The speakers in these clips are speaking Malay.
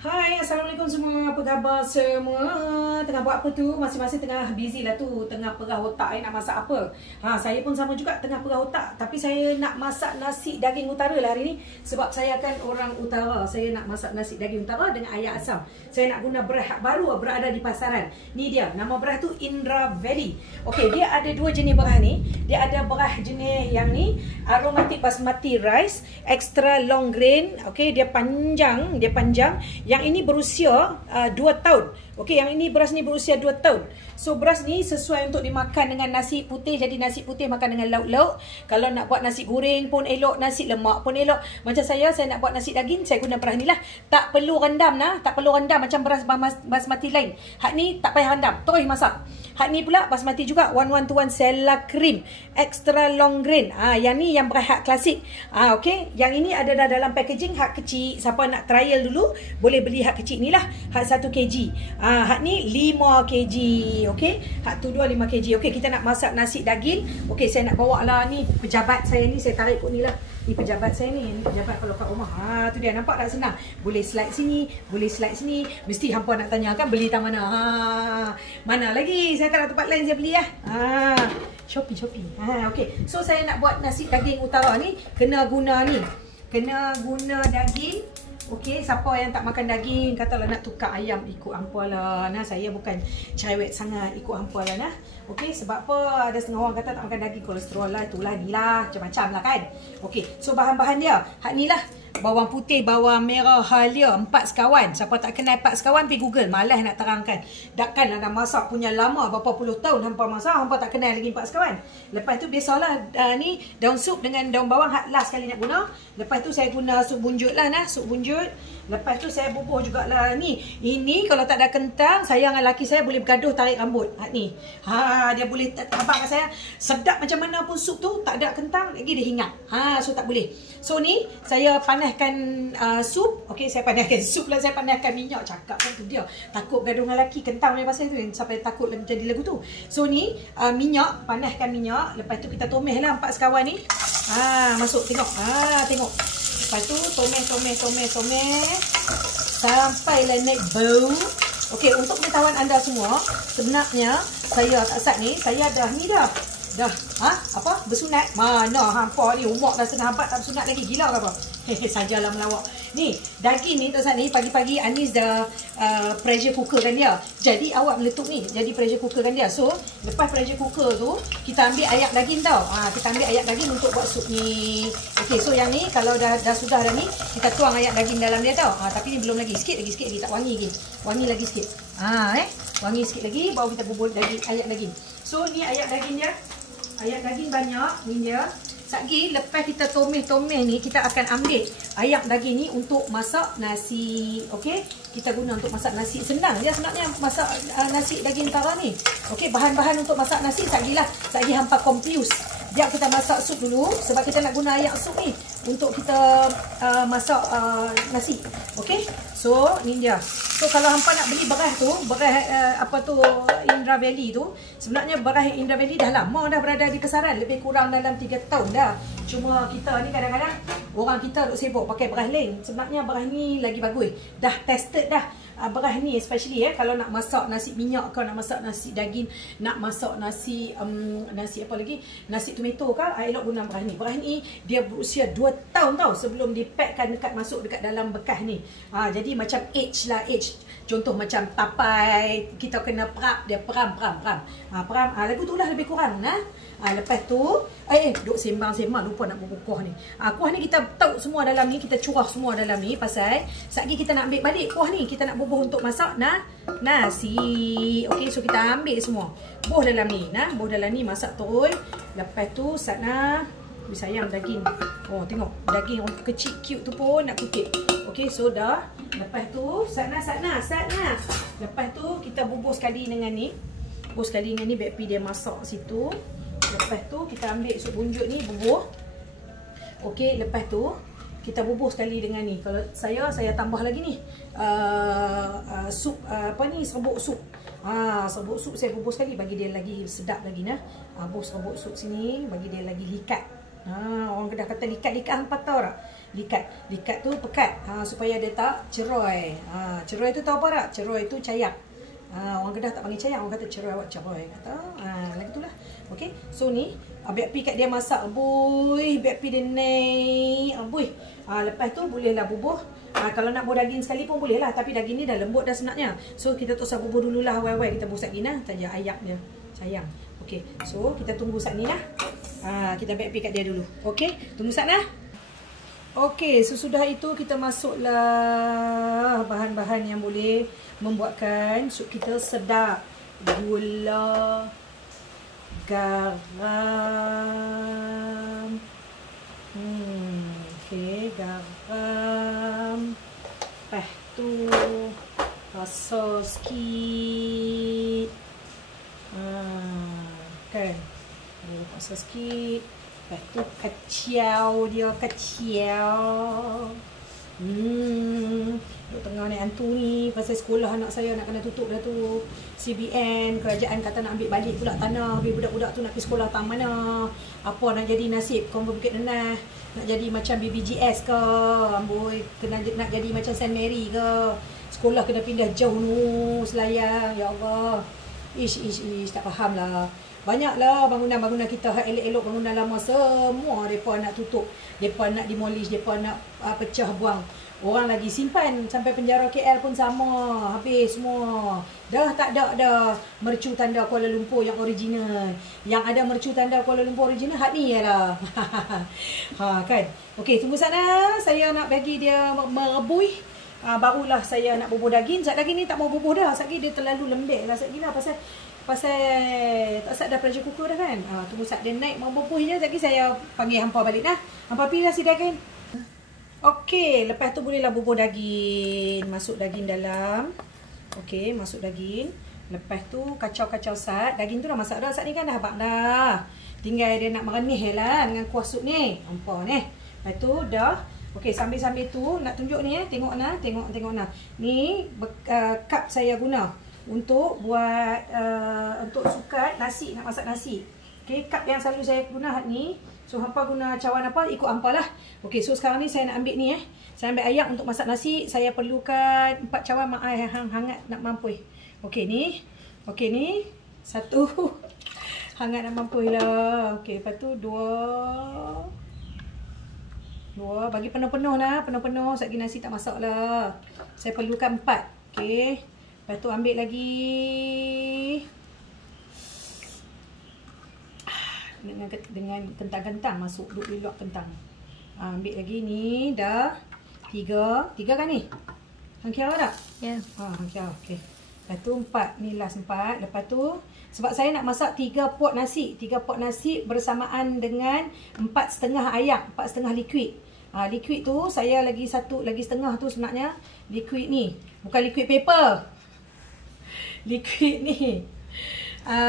Hai, Assalamualaikum semua. Apa khabar semua? Tengah buat apa tu? Masing-masing tengah busy lah tu. Tengah perah otak nak masak apa. Saya pun sama juga tengah perah otak. Tapi saya nak masak nasi daging utara lah hari ni. Sebab saya kan orang utara. Saya nak masak nasi daging utara dengan ayam asam. Saya nak guna beras baru berada di pasaran. Ni dia. Nama beras tu Indra Valley. Okey, dia ada dua jenis beras ni. Dia ada beras jenis yang ni aromatic basmati rice, extra long grain. Okey, dia panjang. Yang ini berusia 2 tahun. Okey, yang ini beras ni berusia 2 tahun. So beras ni sesuai untuk dimakan dengan nasi putih. Jadi nasi putih makan dengan lauk-lauk. Kalau nak buat nasi goreng pun elok, nasi lemak pun elok. Macam saya nak buat nasi daging, saya guna beras ni lah. Tak perlu rendam nah, tak perlu rendam macam beras basmati lain. Hak ni tak payah rendam, terus masak. Hak ni pula basmati juga 1121 Sela Cream extra long grain. Yang ni yang beras hak klasik. Okey, yang ini ada dalam packaging hak kecil. Siapa nak trial dulu boleh beli hak kecil ni lah. Hak 1 kg. Hak ni 5 kg. Okey, hak tu 5 kg. Okey, kita nak masak nasi daging. Okey, saya nak bawa lah ni pejabat saya ni. Saya tarik kot ni lah. Ni pejabat saya ni. Ni pejabat kalau kat rumah. Tu dia, nampak tak senang. Boleh slide sini, boleh slide sini. Mesti hampa nak tanya kan beli tang mana. Mana lagi? Saya tak ada tempat lain saya beli lah. Shopee. Okey. So saya nak buat nasi daging utara ni kena guna ni. Kena guna daging. Okey, siapa yang tak makan daging katalah nak tukar ayam ikut hampa lah. Nah, saya bukan cerewet sangat ikut hampa lah nah. Okey, sebab apa ada setengah orang kata tak makan daging kolesterol lah, itulah ni lah, macam-macam lah kan. Okey, so bahan-bahan dia hak ni lah. Bawang putih, bawang merah halia 4 sekawan. Siapa tak kenal 4 sekawan pergi Google. Malas nak terangkan. Takkan dah masak punya lama berapa puluh tahun hampa masak, hampa tak kenal lagi 4 sekawan. Lepas tu biasalah ni daun sup dengan daun bawang hak last kali nak guna. Lepas tu saya guna sup bunjut lah nah, sup bunjut. Lepas tu saya bubuh jugalah ni. Ini kalau tak ada kentang, saya dengan laki saya boleh bergaduh tarik rambut. Hak ni. Dia boleh abang kat saya sedap macam mana pun sup tu tak ada kentang lagi dia hingat. So tak boleh. So ni saya panaskan sup. Okey, saya panaskan sup lah, saya panaskan minyak. Cakap kan tu dia. Takut bergaduh dengan laki kentang punya pasal tu sampai takut jadi lagu tu. So ni minyak, panaskan minyak. Lepas tu kita tumis lah 4 sekawan ni. Masuk tengok. Tengok. Lepas tu tumis sampailah naik bau. Okey, untuk pengetahuan anda semua, sebenarnya saya kat sat ni, saya dah ni dah. Apa? Bersunat. Mana hampa ni umur dah setengah abad tak bersunat lagi. Gila ke apa? Sajalah melawak. Ni, daging ni tak ni pagi-pagi Anis dah pressure cooker kan dia. Jadi awak meletup ni. Jadi pressure cooker kan dia. So, lepas pressure cooker tu, kita ambil ayak daging tau. Kita ambil ayak daging untuk buat sup ni. Okey, so yang ni kalau dah sudah dah ni, kita tuang ayak daging dalam dia tau. Tapi ni belum lagi. Sikit lagi. Tak wangi lagi. Wangi lagi sikit. Wangi sikit lagi baru kita bubur daging, ayak daging. So, ni ayak daging dia. Ayak daging banyak ni dia. Satgi lepas kita tumis ni kita akan ambil ayak daging ni untuk masak nasi. Okey, kita guna untuk masak nasi. Senang dia sebenarnya masak nasi daging utara ni. Okey, bahan-bahan untuk masak nasi satgilah. Satgi hampa confuse. Biar kita masak sup dulu sebab kita nak guna ayak sup ni untuk kita masak nasi. Okey. So, ni dia. So, kalau hampa nak beli beras tu, beras Indra Valley tu, sebenarnya beras Indra Valley dah lama dah berada di pasaran, lebih kurang dalam 3 tahun dah. Cuma kita ni kadang-kadang orang kita duk sibuk pakai beras lain. Sebenarnya beras ni lagi bagus. Dah tested dah. Beras ni especially kalau nak masak nasi minyak ke, nak masak nasi daging, nak masak nasi apa lagi, nasi tomato ke, elok guna beras ni. Beras ni dia berusia 2 tahun tau sebelum dipackkan dekat masuk dekat dalam bekas ni. Jadi macam age lah, age. Contoh macam tapai, kita kena perap dia peram. Lagu tu lah lebih kurang lepas tu duk sembang lupa nak bubuh kuah ni. Kuah ni kita tahu semua dalam ni, kita curah semua dalam ni pasal satgi kita nak ambil balik kuah ni, kita nak bubuh untuk masak nasi. Okey, so kita ambil semua. Bubuh dalam ni, bubuh dalam ni masak terus. Lepas tu satna sayang daging. Tengok daging orang kecil cute tu pun nak kutip. Okey, so dah. Lepas tu satna. Lepas tu kita bubuh sekali dengan ni. Back pi dia masak situ. Lepas tu kita ambil sup bunjut ni bubuh. Okey, lepas tu kita bubuh sekali dengan ni. Kalau saya tambah lagi ni sup serbuk sup. Serbuk sup saya bubuh sekali bagi dia lagi sedap lagi bubuh serbuk sup sini bagi dia lagi likat. Orang Kedah kata likat-likat hampa tahu tak? Likat tu pekat. Supaya dia tak cerai. Cerai tu tahu apa tak? Cerai tu cayak. Orang Kedah tak panggil cayak, orang kata cerai, awak cerai kata. Lagi tu lah. Okey. So ni biar pi kat dia masak amboi, biar pi dia naik amboi. Lepas tu bolehlah bubuh. Kalau nak bubuh daging sekali pun boleh lah, tapi daging ni dah lembut dah sebenarnya. So kita tak usah bubuh dululah awal-awal, kita bubuh satgi nah, saja ayak dia. Sayang. Okey. So kita tunggu sat ni lah. Kita biar pi kat dia dulu. Okey, tunggu sat nah. Okey, sesudah itu kita masuklah bahan-bahan yang boleh membuatkan sup kita sedap. Gula, garam. Okey, garam. Lepas tu rasa sikit. Kan? Rasa sikit. Lepas tu kacau dia, kacau. Duk tengah naik hantu ni pasal sekolah anak saya nak kena tutup dah tu. CBN, kerajaan kata nak ambil balik pula tanah. Habis budak-budak tu nak pergi sekolah tak mana. Apa nak jadi nasib Konvent Bukit Nenah? Nak jadi macam BBGS ke? Amboi, nak jadi macam St. Mary ke? Sekolah kena pindah jauh nu, Selayang. Ya Allah. Ish, tak faham lah. Banyaklah bangunan-bangunan kita, elok-elok bangunan lama semua mereka nak tutup, mereka nak demolish, mereka nak pecah buang. Orang lagi simpan sampai penjara KL pun sama, habis semua. Dah tak ada mercu tanda Kuala Lumpur yang original. Yang ada mercu tanda Kuala Lumpur original hak ni ialah. Kan. Okey, tunggu sana. Saya nak bagi dia merebui. Barulah saya nak bubuh daging. Sat daging ni tak mau bubuh dah. Satgi dia terlalu lembek lah satgi lah pasal tak sat dah pressure cooker dah kan. Tunggu sat dia naik mau bubuh je, lagi saya panggil hampa balik dah. Hampa pilih si daging. Okey, lepas tu bolehlah bubuh daging. Masuk daging dalam. Okey, masuk daging. Lepas tu kacau-kacau sat. Daging tu dah masak dah. Sat ni kan dah habak dah. Tinggal dia nak merenih lah dengan kuah sup ni. Hampa ni. Lepas tu dah. Okey, sambil-sambil tu nak tunjuk ni tengok nah. Ni cup saya guna untuk buat untuk sukat nasi, nak masak nasi. Okey, cup yang selalu saya guna ni. So hampa guna cawan apa ikut hampa lah. Okey, so sekarang ni saya nak ambil ni Saya ambil ayak untuk masak nasi. Saya perlukan 4 cawan mak air hangat nak mampu. Okey ni. Okey ni. 1 hangat nak mampu lah. Okey, lepas tu 2 bagi penuh-penuh lah. Penuh-penuh. Satgi nasi tak masak lah. Saya perlukan 4. Okey. Lepas tu ambil lagi dengan kentang-kentang masuk. Duk luak kentang. Ambil lagi ni. Dah 3 kan ni? Hang kira tak? Ya. Hang kira. Okey. Lepas tu 4. Ni last 4. Lepas tu sebab saya nak masak 3 pot nasi. 3 pot nasi bersamaan dengan 4,5 ayak. 4,5 liquid. Liquid tu saya lagi 1 lagi setengah tu sebenarnya liquid ni. Bukan liquid paper. Liquid ni.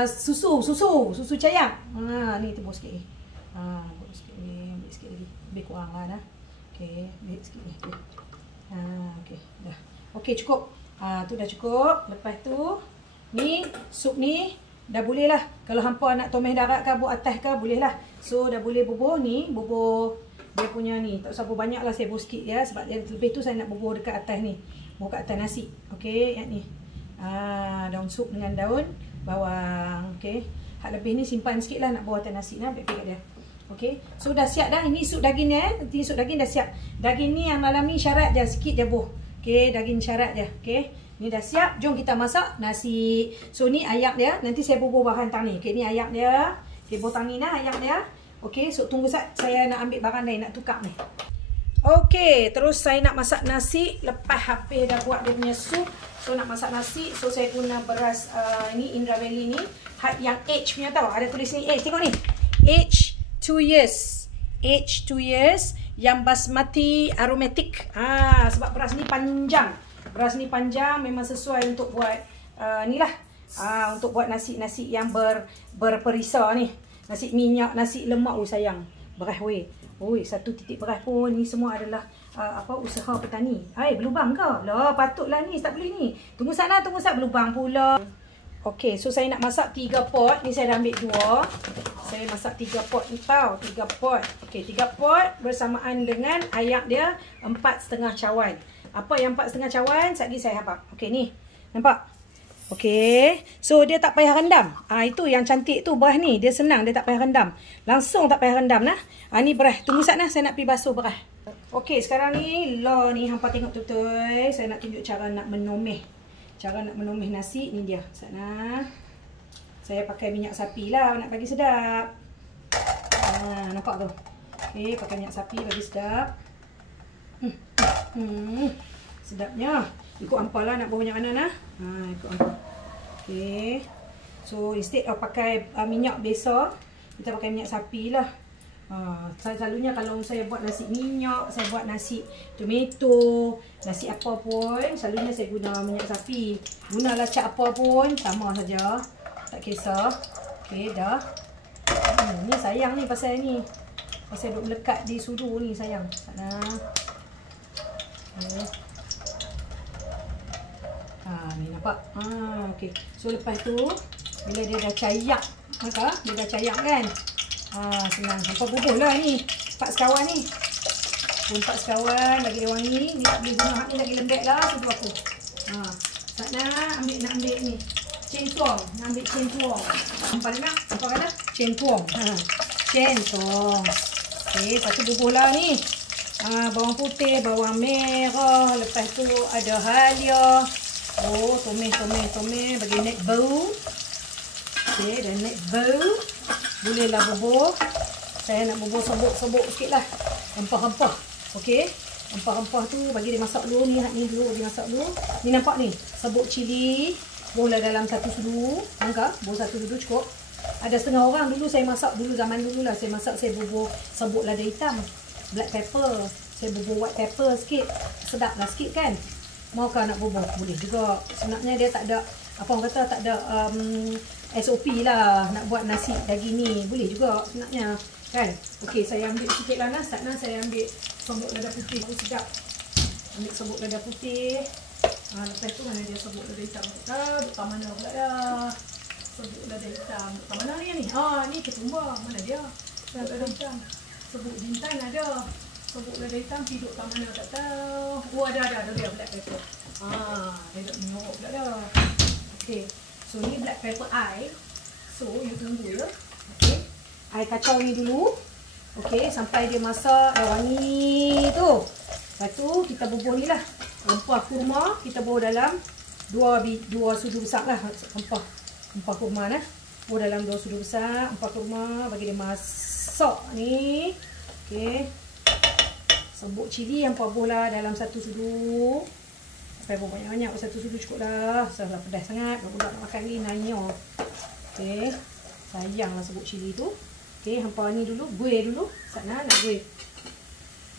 Susu cayak. Ni tebus sikit ni. Tebus sikit ni, ambil sikit lagi. Lebih kurang lah dah. Okey, ambil sikit ni. Okey, dah. Okey, cukup. Tu dah cukup. Lepas tu ni sup ni dah boleh lah. Kalau hampa nak tomeh darat ke buat atas ke boleh lah. So dah boleh bubuh ni, bubuh dia punya ni. Tak usah bubuh banyak lah, saya bubuh sikit ya. Sebab lebih tu saya nak bubuh dekat atas ni. Bubuh kat atas nasi. Okey, yang ni. Daun sup dengan daun bawang. Okey. Hak lebih ni simpan sikit lah nak buat atas nasi lah. Baik-baik kat dia. Okey. So dah siap dah. Ini sup daging ni Ini sup daging dah siap. Daging ni yang malam ni syarat je. Sikit je buh. Okey, daging syarat je. Okey. Ni dah siap. Jom kita masak nasi. So ni ayak dia. Nanti saya bubuh bahan tang ni. Okey, ni ayak dia. Okey, botang ni lah ayak dia. Okey, so tunggu sat. Saya nak ambil barang lain nak tukar ni. Okey, terus saya nak masak nasi. Lepas habis dah buat dia punya sup. So nak masak nasi. So saya guna beras ni Indra Valley ni. Yang age punya tau. Ada tulis ni age. Tengok ni. Age 2 years. Age 2 years. Yang basmati aromatic. Sebab beras ni panjang. Beras ni panjang memang sesuai untuk buat ni lah. Untuk buat nasi-nasi yang berperisa ni. Nasi minyak, nasi lemak. Oh sayang. Beras weh. Oi, 1 titik beras pun ni semua adalah usaha petani. Berlubang ke? Lah patutlah ni, tak boleh ni. Tunggu sana, berlubang pula. Okey, so saya nak masak 3 pot. Ni saya dah ambil 2. Saya masak 3 pot ni tau. 3 pot. Okey, 3 pot bersamaan dengan ayak dia 4,5 cawan. Apa yang 4,5 cawan? Sekejap lagi saya habaq. Okey, ni. Nampak? Okey. So, dia tak payah rendam. Itu yang cantik tu beras ni. Dia senang. Dia tak payah rendam. Langsung tak payah rendam nah. Ni beras. Tunggu sekejap nah. Saya nak pergi basuh beras. Okey, sekarang ni. Ni hampa tengok betul-betul. Saya nak tunjuk cara nak menomeh. Cara nak menomeh nasi ni dia. Sana. Saya pakai minyak sapi lah nak bagi sedap. Nampak tu. Okey, pakai minyak sapi bagi sedap. Sedapnya. Ikut hampa lah nak buat banyak mana nah. Ikut hampa. Okey. So instead of pakai minyak biasa, kita pakai minyak sapi lah. Selalunya kalau saya buat nasi minyak, saya buat nasi tomato, nasi apa pun, selalunya saya guna minyak sapi. Guna lacak apa pun, sama saja. Tak kisah. Okey, dah. Ni sayang ni pasal ni. Pasal duk melekat di sudu ni sayang. Sana. Ni nampak. Okey. So lepas tu bila dia dah cayak, dia dah cayak kan? Senang. Hampa bubuh lah ni. 4 sekawan ni. Pun 4 sekawan bagi dia wangi. Ni tak boleh guna hak ni lagi lembek lah sudu aku. Tak nak ambil ni. Centong. Nak ambil centong. Hampa dengar? Hampa kata? Centong. Centong. Okey, lepas tu bubuh lah ni. Bawang putih, bawang merah. Lepas tu ada halia. Tomeh bagi naik bau. Okey, dah naik bau. Bolehlah bubuh. Saya nak bubuh sobok sikit lah. Rempah-rempah. Okey. Rempah-rempah tu bagi dia masak dulu ni. Hak ni dulu bagi masak dulu. Ni nampak ni. Sebut cili. Buhlah dalam 1 sudu. Angka. Buh 1 sudu cukup. Ada setengah orang dulu saya masak. Dulu zaman dulu lah. Saya masak saya bubuh sebut lada hitam. Black pepper. Saya bubuh white pepper sikit. Sedap lah sikit kan. Maukah nak bubuh? Boleh juga. Sebenarnya dia tak ada. Apa orang kata tak ada SOP lah nak buat nasi daging ni. Boleh juga sebenarnya kan. Okey, saya ambil sikit lah nah. Start nah saya ambil serbuk lada putih tu sedap. Ambil serbuk lada putih. Lepas tu mana dia serbuk lada hitam. Dekat mana pula dah. Serbuk lada hitam. Dekat mana ni? Ni ketumbar. Mana dia? Lada hitam. Serbuk jintan ada. Serbuk lada hitam tidur kat mana tak tahu. Ada dia black pepper. Dia dah menyorok pula dah. Okey. So ni black pepper I. So you tunggu ya. Okey. I kacau ni dulu. Okey, sampai dia masak dah wangi tu. Lepas tu kita bubuh ni lah. Rempah kurma kita bubuh dalam 2 sudu besar lah. Rempah kurma nah. Bubuh dalam 2 sudu besar. Rempah kurma bagi dia masak ni. Okey. Serbuk cili yang bubuh lah dalam 1 sudu. Sampai buat banyak-banyak. 1 sudu cukup dah. Salah pedas sangat. Budak nak makan ni nanya. Okey. Sayanglah serbuk cili tu. Okey, hampa ni dulu. Gue dulu. Sana nak gue.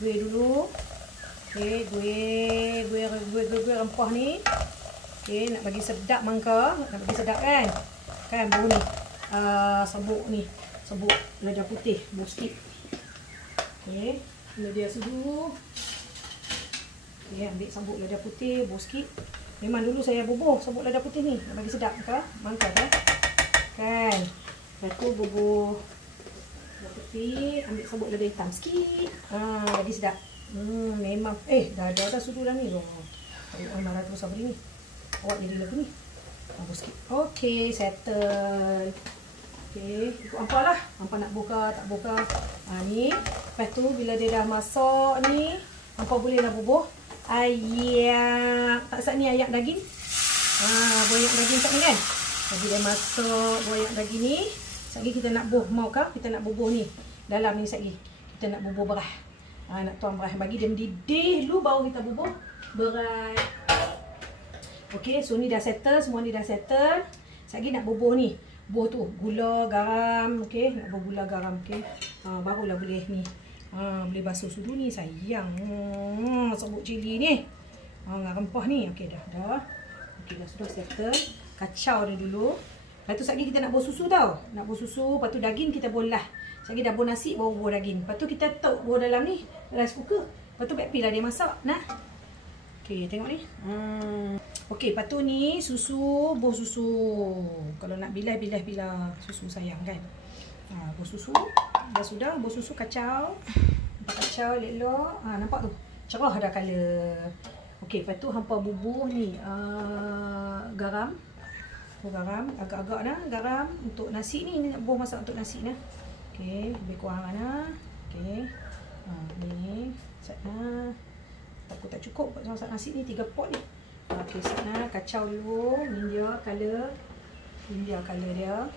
Gue dulu. Okey, gue rempah ni. Okey, nak bagi sedap mangka. Nak bagi sedap kan? Kan bau ni. Serbuk ni. Serbuk lada putih. Bau sikit. Okey. Bila dia sudu. Okey, ambil serbuk lada putih, bau sikit. Memang dulu saya bubuh serbuk lada putih ni. Nak bagi sedap ke? Mangkak kan? Kan? Lepas tu bubuh lada putih, ambil serbuk lada hitam sikit. Bagi sedap. Memang. Dah sudu dah ni. Awak marah terus apa ni? Awak jadi lagu ni. Bau sikit. Okey, settle. Okey, ikut hampa lah. Hampa nak buka, tak buka. Ni. Lepas tu bila dia dah masak ni, hampa bolehlah bubuh ayak. Tak sat ni ayak daging. Boyak daging kat ni kan. Jadi dia masak boyak daging ni. Sekejap lagi kita nak maukah? Kita nak bubuh ni. Dalam ni sekejap lagi. Kita nak bubuh beras. Nak tuang beras. Bagi dia mendidih dulu baru kita bubuh beras. Okey, so ni dah settle. Semua ni dah settle. Sekejap lagi nak bubuh ni. Bubuh tu. Gula, garam. Okey, nak bubuh gula, garam. Okey. Barulah boleh ni. Boleh basuh sudu ni. Sayang. Serbuk cili ni. Dengan rempah ni. Okey dah. Okey dah sudah settle. Kacau dia dulu. Lepas tu sekejap lagi kita nak buah susu tau. Nak buah susu. Lepas tu daging kita bolah. Sekejap lagi dah buah nasi baru buah daging. Lepas tu kita taruh buah dalam ni. Rice cooker. Lepas tu backpeel lah dia masak. Nah. Okey tengok ni. Okey. Okey, lepas tu ni susu, buah susu. Kalau nak bilas susu sayang kan. Buah susu. Dah sudah, buah susu kacau. Nampak kacau elok. Nampak tu. Cerah dah color. Okey, lepas tu hampa bubuh ni garam. Garam agak-agak dah garam untuk nasi ni buah masak untuk nasi nah. Okey, lebih kurang mana. Okey. Ni sana. Takut tak cukup buat masak nasi ni 3 pot ni. Okey, sana kacau dulu. Ni dia color. Ini dia color dia.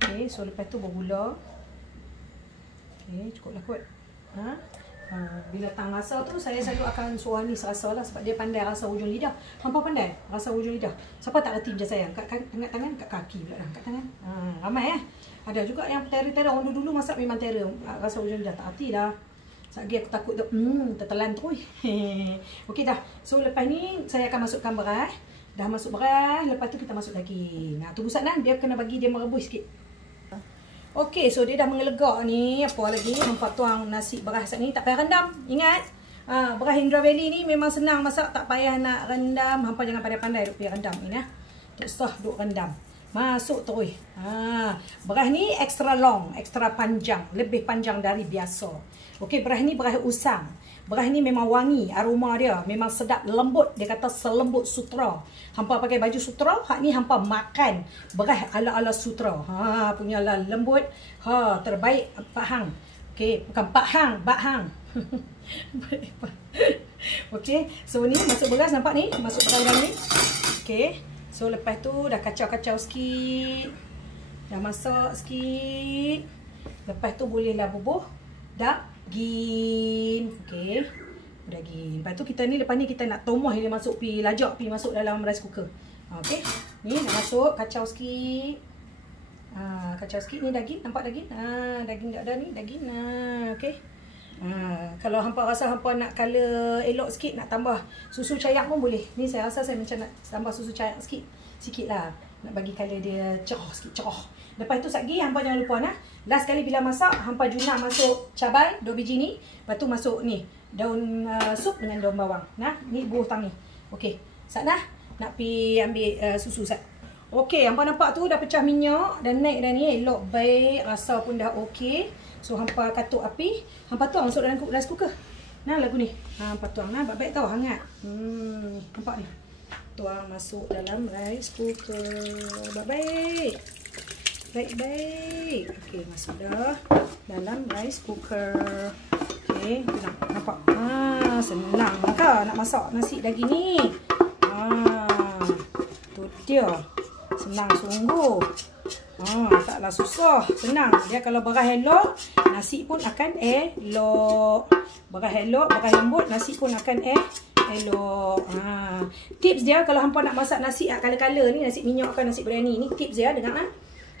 Okey, so lepas tu bergula. Okey, cukuplah kot. Bila tang rasa tu saya selalu akan suruh ni serasa lah sebab dia pandai rasa hujung lidah. Hampa pandai rasa hujung lidah. Siapa tak reti macam saya? Kat tangan, kat kaki pula dah. Kat tangan. Ramai Ada juga yang tera-tera. Orang dulu masak memang tera. Rasa hujung lidah. Tak reti dah. Sebab aku takut tu tertelan terus. Okey dah. So lepas ni saya akan masukkan beras. Dah masuk beras. Lepas tu kita masuk daging. Tunggu sana. Dia kena bagi dia merebus sikit. Okey, so dia dah mengelegak ni. Apa lagi? Hampa tuang nasi beras ni. Tak payah rendam. Ingat. Beras Indra Valley ni memang senang masak. Tak payah nak rendam. Hampa jangan pandai-pandai duk pergi rendam ni. Tak usah duk rendam. Masuk terus. Beras ni extra long. Extra panjang. Lebih panjang dari biasa. Okey, beras ni beras usang. Beras ni memang wangi. Aroma dia memang sedap. Lembut. Dia kata selembut sutera. Hampa pakai baju sutera. Hak ni hampa makan beras ala-ala sutera. Punya lah lembut. Terbaik Pak Hang. Okey, bukan Pak Hang, Pak Hang. Okey, so ni masuk beras nampak ni. Masuk beras dalam ni. Okey. So lepas tu dah kacau-kacau sikit. Dah masak sikit. Lepas tu bolehlah bubuh daging. Okey. Daging. Lepas tu kita ni lepas ni kita nak tomoh dia masuk pi lajak pi masuk dalam rice cooker. Okey. Ni dah masuk kacau sikit. Kacau sikit ni daging, nampak daging? Daging dah ada ni, daging. Okey. Kalau hampa rasa hampa nak color elok sikit, nak tambah susu cayak pun boleh. Ni saya rasa saya macam nak tambah susu cayak sikit. Sikit lah. Nak bagi color dia cerah sikit, cerah. Lepas tu satgi hampa jangan lupa last kali bila masak, hampa juna masuk cabai 2 biji ni. Lepas tu masuk ni daun sup dengan daun bawang. Ni buah tang ni. Okey. Sana nak pi ambil susu sat. Okey, hampa nampak tu dah pecah minyak dan naik dah ni elok baik, rasa pun dah okey. So hampa katuk api, hampa tuang masuk dalam rice cooker. Lagu ni. Hampa tuang baik tau hangat. Nampak ni. Tuang masuk dalam rice cooker. Baik. Baik-baik. Okey, masuk dah dalam rice cooker. Okey, nampak. Senang ke nak masak nasi daging ni? Tu dia. Senang sungguh. Taklah susah. Senang. Dia kalau beras elok, nasi pun akan elok. Beras elok, beras lembut, nasi pun akan elok. Tips dia kalau hampa nak masak nasi kala-kala ni, nasi minyak ke nasi biryani ni, tips dia dengar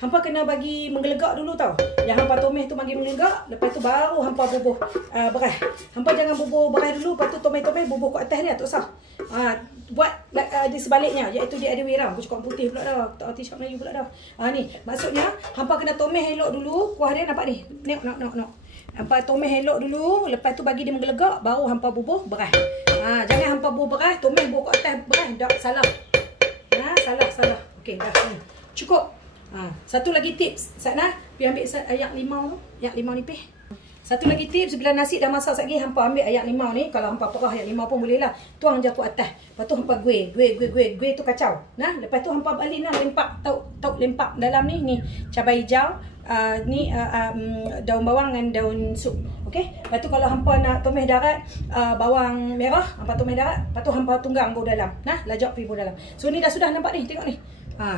hampa kena bagi menggelegak dulu tau. Yang hampa tumis tu bagi menggelegak, lepas tu baru hampa bubuh beras. Hampa jangan bubuh beras dulu, lepas tu tumis bubuh kat atas dia, tak usah. Buat di sebaliknya, iaitu dia ada way round. Aku cakap putih pula dah, tak arti cakap Melayu pula dah. Ni, maksudnya hampa kena tumis elok dulu, kuah dia nampak ni. Nak. Hampa tumis elok dulu, lepas tu bagi dia menggelegak, baru hampa bubuh beras. Jangan hampa bubuh beras, tumis bubuh kat atas beras, dah salah. Salah. Okey, dah ni. Cukup. Satu lagi tips. Sana, pergi ambil ayak limau tu. Ayak limau nipis. Satu lagi tips, bila nasi dah masak lagi, hampa ambil ayak limau ni. Kalau hampa perah ayak limau pun boleh lah. Tuang je ke atas. Lepas tu hampa gue tu kacau. Lepas tu hampa balik lempak. Tauk lempak dalam ni cabai hijau. Daun bawang dengan daun sup. Okey. Lepas tu kalau hampa nak tumis darat, bawang merah, hampa tumis darat. Lepas tu hampa tunggang bawah dalam. Lajak pergi bawah dalam. So ni dah sudah nampak ni, tengok ni.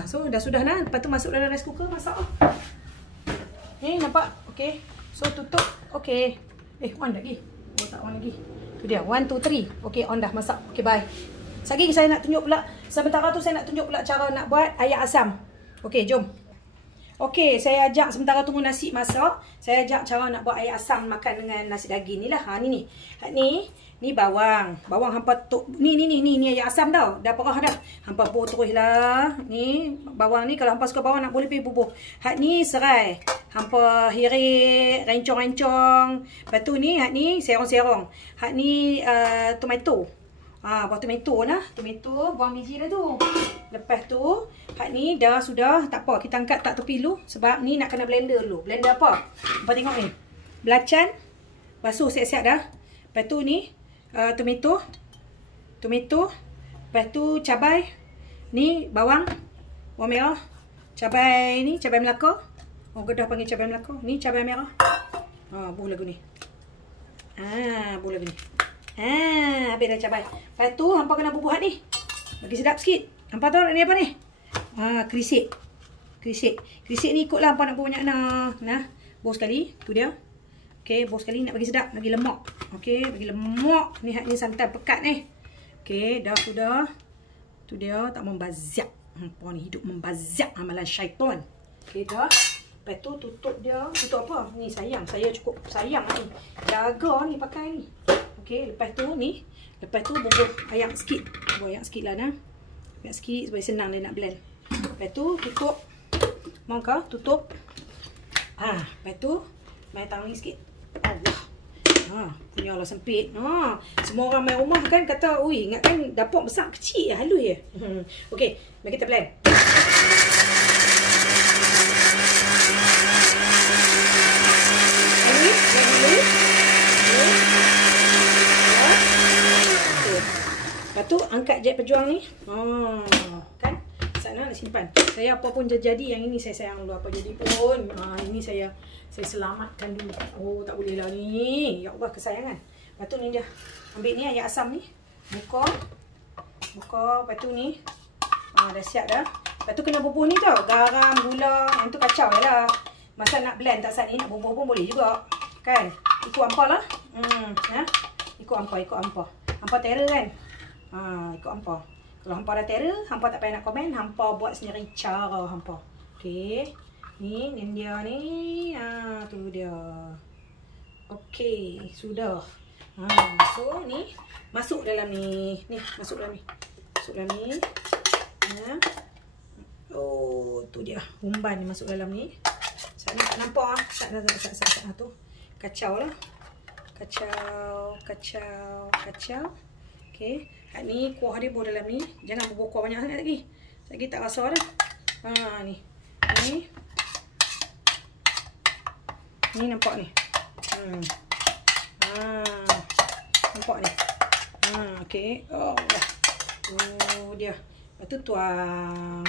So dah sudah lepas tu masuk dalam rice cooker, masak. Ni nampak? Okey. So tutup. Okey. On lagi. Tak on lagi. Tu dia. 1 2 3. Okey, on dah masak. Okey, bye. Sekali saya nak tunjuk pula. Sementara tu saya nak tunjuk pula cara nak buat ayak asam. Okey, jom. Okey, saya ajak sementara tunggu nasi masak, saya ajak cara nak buat air asam makan dengan nasi daging ni lah. Ni bawang. Bawang hampa ni air asam tau. Dah perah dah. Hampa bubuh terus lah. Ni bawang ni kalau hampa suka bawang nak boleh pergi bubuh. Ni serai. Hampa hirit, rencong-rencong. Lepas tu ni serong-serong. Ni tomato. Buah tomato lah. Tomato, buang biji dah tu. Lepas tu, hak ni dah sudah. Tak apa, kita angkat tak tepi dulu. Sebab ni nak kena blender dulu. Blender apa? Hampa tengok ni. Belacan. Basuh siap-siap dah. Lepas tu ni, tomato. Lepas tu cabai. Ni bawang. Bawang merah. Cabai ni, cabai Melaka. Orang Kedah panggil cabai Melaka. Ni cabai merah. Buh lagu ni. Buh lagu ni. Habis dah cabai. Lepas tu hampa kena bubuh ni. Bagi sedap sikit. Hampa tahu ni apa ni? Kerisik. Kerisik ni ikutlah hampa nak bubuh banyak nak. Nah, bos sekali. Tu dia. Okey, bos sekali nak bagi sedap, bagi lemak. Okey, bagi lemak. Ni hak ni santan pekat ni. Okey, dah sudah. Tu dia, tak membazak. Hampa ni hidup membazak amalan syaitan. Okey dah. Lepas tu tutup dia. Tutup apa? Ni sayang. Saya cukup sayang ni. Jaga ni pakai ni. Okey, lepas tu ni. Lepas tu bubuh ayak sikit. Bubuh ayak sikit lah nah. Ayak sikit supaya senang dia nak blend. Lepas tu tutup. Mau kah? Tutup. Lepas tu main tangan ni sikit. Allah. Punyalah sempit. Semua orang main rumah kan kata, ui, ingat kan dapur besar kecil halus je. Okey, mari kita blend. Lepas tu angkat jet pejuang ni. Kan? Sana nak simpan. Saya apa pun jadi yang ini saya sayang dulu. Apa jadi pun. Ini saya selamatkan dulu. Tak boleh lah ni. Ya Allah, kesayangan. Lepas tu ni dia. Ambil ni air asam ni. Buka. Lepas tu ni. Dah siap dah. Lepas tu kena bubuh ni tau. Garam, gula. Yang tu kacau je lah. Masa nak blend tak saat ni. Nak bubuh pun boleh juga. Kan? Ikut hampa lah. Ikut hampa. Hampa terror kan? Ikut hampa. Kalau hampa dah terror, hampa tak payah nak komen. Hampa buat sendiri cara hampa. Okey. Ni dia ni. Tu dia. Okey. Sudah. So, ni. Masuk dalam ni. Masuk dalam ni. Tu dia. Umban ni masuk dalam ni. Saya nak nampak tak tu. Kacau lah. Kacau. Okey. Hak ni kuah dia buah dalam ni. Jangan bubuh kuah banyak sangat lagi. Lagi tak rasa dah. Ni. Ni nampak ni. Nampak ni. Okey. Dia. Lepas tu tuang.